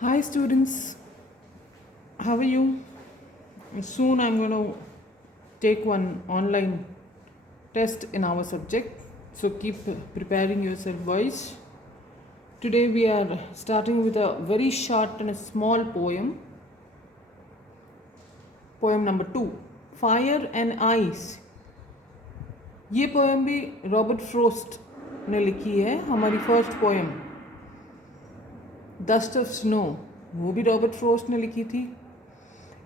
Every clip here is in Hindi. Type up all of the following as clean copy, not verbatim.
Hi students, how are you? Soon I'm going to take one online test in our subject, so keep preparing yourself, boys. Today we are starting with a very short and a small poem. Poem number 2, Fire and Ice. ये पोएम भी रॉबर्ट फ्रोस्ट ने लिखी है. हमारी first poem dust of snow वो भी रॉबर्ट फ्रोस्ट ने लिखी थी.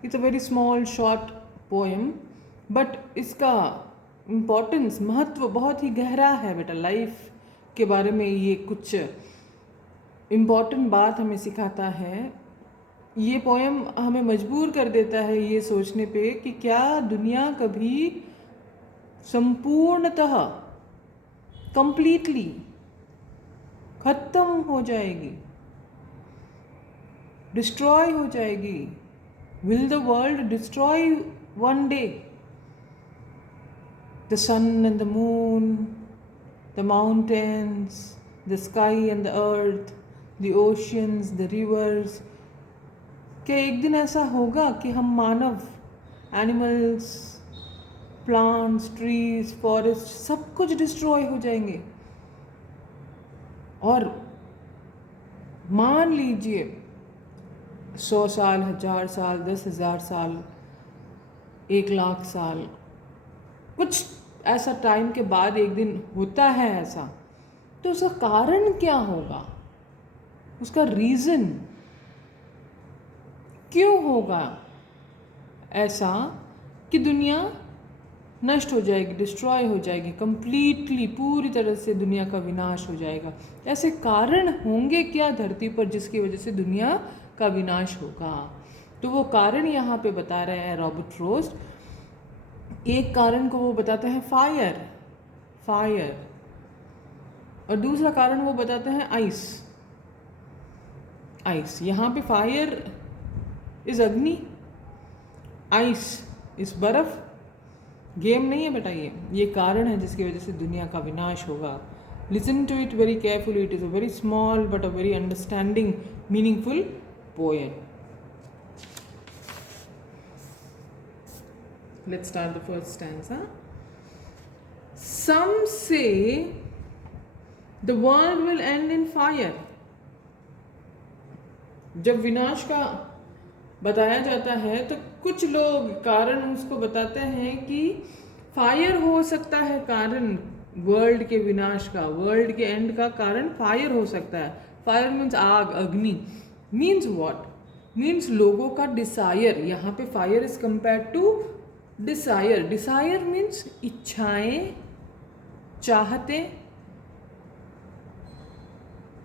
It's a very small short poem, but इसका इम्पोर्टेंस, महत्व बहुत ही गहरा है बेटा. लाइफ के बारे में ये कुछ इम्पोर्टेंट बात हमें सिखाता है. ये पोएम हमें मजबूर कर देता है ये सोचने पे कि क्या दुनिया कभी संपूर्णतः, कंप्लीटली खत्म हो जाएगी, डिस्ट्रॉय हो जाएगी. Will the world destroy one day? The sun and the moon, the mountains, the sky and the earth, the oceans, the rivers. क्या एक दिन ऐसा होगा कि हम मानव, एनिमल्स, प्लांट्स, ट्रीज, फॉरेस्ट, सब कुछ डिस्ट्रॉय हो जाएंगे? और मान लीजिए 100 साल, 1000 साल, 10,000 साल, 1,00,000 साल, कुछ ऐसा टाइम के बाद एक दिन होता है ऐसा, तो उसका कारण क्या होगा? उसका रीज़न क्यों होगा ऐसा कि दुनिया नष्ट हो जाएगी, डिस्ट्रॉय हो जाएगी, कंप्लीटली, पूरी तरह से दुनिया का विनाश हो जाएगा? ऐसे कारण होंगे क्या धरती पर जिसकी वजह से दुनिया का विनाश होगा? तो वो कारण यहाँ पे बता रहे हैं रॉबर्ट फ्रोस्ट. एक कारण को वो बताते हैं फायर, और दूसरा कारण वो बताते हैं आइस. यहाँ पे फायर इज अग्नि, आइस इज बर्फ. गेम नहीं है बेटा, ये कारण है जिसकी वजह से दुनिया का विनाश होगा. Listen to it very carefully. It is a very small but a very understanding, meaningful poem. Let's start the first stanza. Some say the world will end in fire. जब विनाश का बताया जाता है तो कुछ लोग कारण उसको बताते हैं कि फायर हो सकता है कारण वर्ल्ड के विनाश का, वर्ल्ड के एंड का कारण फायर हो सकता है. फायर मीन्स आग, अग्नि. Means what? मीन्स लोगों का डिसायर. यहाँ पे fire is compare to desire. Desire means इच्छाएं, चाहते,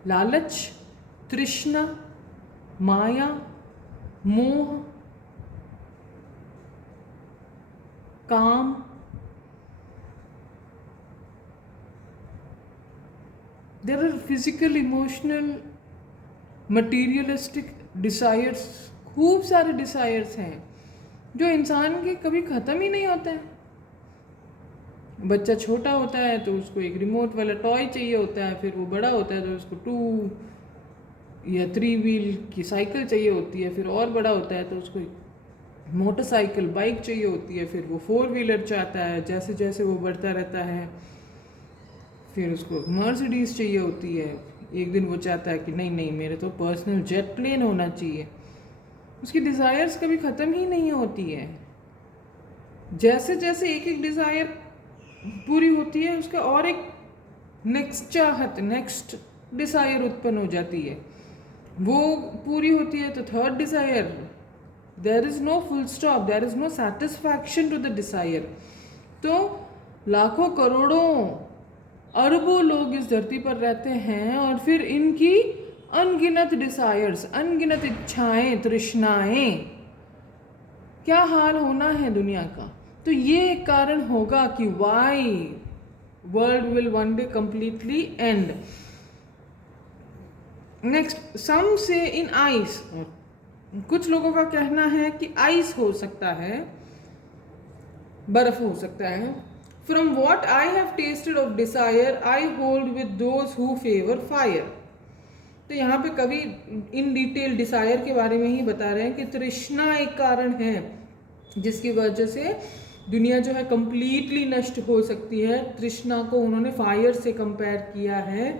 लालच, तृष्णा, माया, मोह, काम. There are physical, emotional, materialistic desires. खूब सारे डिसायर्स हैं जो इंसान के कभी ख़त्म ही नहीं होते हैं. बच्चा छोटा होता है तो उसको एक रिमोट वाला टॉय चाहिए होता है, फिर वो बड़ा होता है तो उसको 2 या 3 व्हील की साइकिल चाहिए होती है, फिर और बड़ा होता है तो उसको मोटरसाइकिल, बाइक चाहिए होती है, फिर वो 4 व्हीलर चाहता है. जैसे जैसे वो बढ़ता रहता है फिर उसको मर्सिडीज़ चाहिए होती है. एक दिन वो चाहता है कि नहीं नहीं, मेरे तो पर्सनल जेट प्लेन होना चाहिए. उसकी डिज़ायर्स कभी ख़त्म ही नहीं होती है. जैसे जैसे एक एक डिज़ायर पूरी होती है उसका और एक नेक्स्ट चाहत, नेक्स्ट डिज़ायर उत्पन्न हो जाती है. वो पूरी होती है तो third desire. There is no full stop, there is no satisfaction to the desire. तो लाखों करोड़ों अरबों लोग इस धरती पर रहते हैं और फिर इनकी अनगिनत डिसायर्स, अनगिनत इच्छाएं, तृष्णाएं, क्या हाल होना है दुनिया का. तो ये एक कारण होगा कि why world will one day completely end. Next, some say in ice. कुछ लोगों का कहना है कि आइस हो सकता है, बर्फ हो सकता है. From what I have tasted of desire, I hold with those who favor fire. तो यहाँ पे कवि इन डिटेल डिसायर के बारे में ही बता रहे हैं कि तृष्णा एक कारण है जिसकी वजह से दुनिया जो है कंप्लीटली नष्ट हो सकती है। तृष्णा को उन्होंने फायर से कंपेयर किया है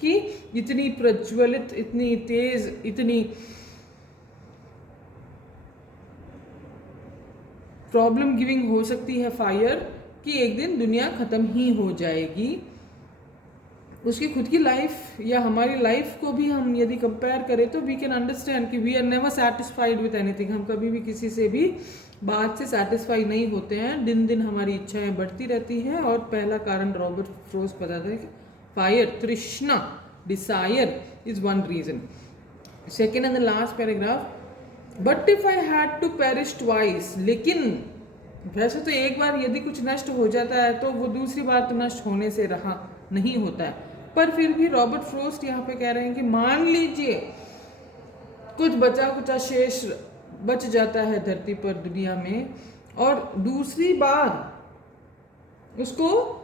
कि इतनी प्रज्वलित, इतनी तेज, इतनी प्रॉब्लम गिविंग हो सकती है फायर कि एक दिन दुनिया खत्म ही हो जाएगी। उसकी खुद की लाइफ या हमारी लाइफ को भी हम यदि कंपेयर करें तो वी कैन अंडरस्टैंड कि we are never satisfied with anything. हम कभी भी किसी से भी बात से सेटिस्फाई नहीं होते हैं, दिन दिन हमारी इच्छाएं बढ़ती रहती हैं। और पहला कारण रॉबर्ट फ्रोस्ट बताते हैं कि फायर, तृष्णा, desire is one reason. Second and the last paragraph, but if I had to perish twice, लेकिन वैसे तो एक बार यदि कुछ नष्ट हो जाता है तो वो दूसरी बार तो नष्ट होने से रहा नहीं होता है। पर फिर भी रॉबर्ट फ्रोस्ट यहाँ पे कह रहे हैं कि मान लीजिए कुछ बचा कुचा शेष बच जाता है धरती पर, दुनिया में, और दूसरी बार उसको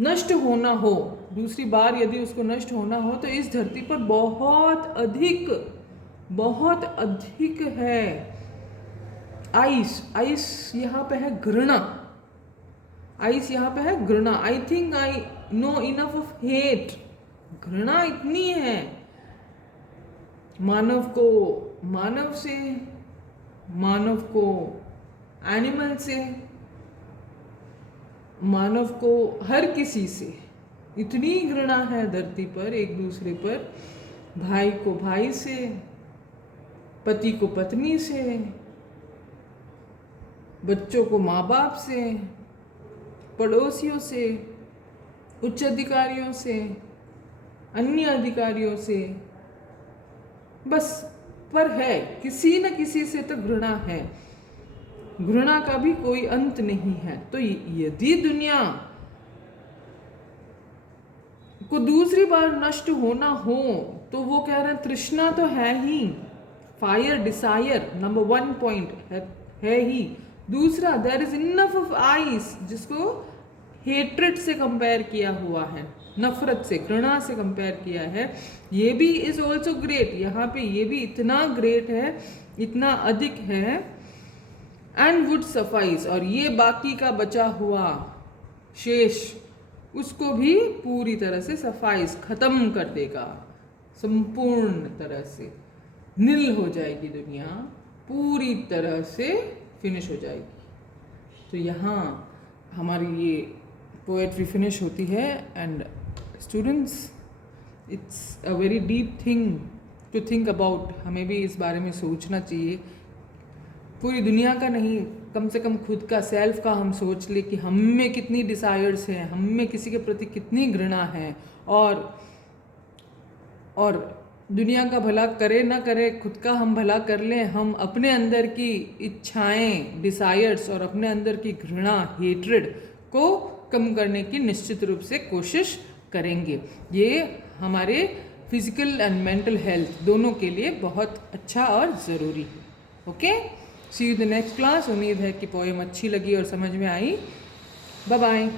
नष्ट होना हो, दूसरी बार यदि उसको नष्ट होना हो तो इस धरती पर बहुत अधिक है आइस। आइस यहाँ पे है घृणा, आइस यहाँ पे है घृणा। I think I know enough of hate. घृणा इतनी है मानव को मानव से, मानव को एनिमल से, मानव को हर किसी से इतनी घृणा है धरती पर, एक दूसरे पर, भाई को भाई से, पति को पत्नी से, बच्चों को माँ बाप से, पड़ोसियों से, उच्च अधिकारियों से, अन्य अधिकारियों से, बस। पर है किसी न किसी से तो घृणा है, घृणा का भी कोई अंत नहीं है। तो यदि दुनिया को दूसरी बार नष्ट होना हो तो वो कह रहे हैं तृष्णा तो है ही, फायर, डिसायर नंबर 1 पॉइंट है ही। दूसरा, there is enough of ice, जिसको हेट्रेड से कंपेयर किया हुआ है, नफरत से, घृणा से कंपेयर किया है। ये भी इज ऑल्सो ग्रेट, यहाँ पे ये भी इतना ग्रेट है, इतना अधिक है। एंड वुड सफाइस, और ये बाकी का बचा हुआ शेष उसको भी पूरी तरह से सफाइस, खत्म कर देगा, संपूर्ण तरह से नील हो जाएगी दुनिया, पूरी तरह से फिनिश हो जाएगी। तो यहाँ हमारी ये पोएट्री फिनिश होती है। And students, it's a very deep thing to think about. हमें भी इस बारे में सोचना चाहिए, पूरी दुनिया का नहीं, कम से कम खुद का, सेल्फ का हम सोच ले कि हम में कितनी डिसायर्स हैं, हम में किसी के प्रति कितनी घृणा है। और दुनिया का भला करे ना करे, खुद का हम भला कर लें, हम अपने अंदर की इच्छाएं, डिसायर्स और अपने अंदर की घृणा, हेट्रेड को कम करने की निश्चित रूप से कोशिश करेंगे। ये हमारे फिजिकल एंड मेंटल हेल्थ दोनों के लिए बहुत अच्छा और ज़रूरी है। Okay, see you the next class. उम्मीद है कि पोएम अच्छी लगी और समझ में आई। Bye bye.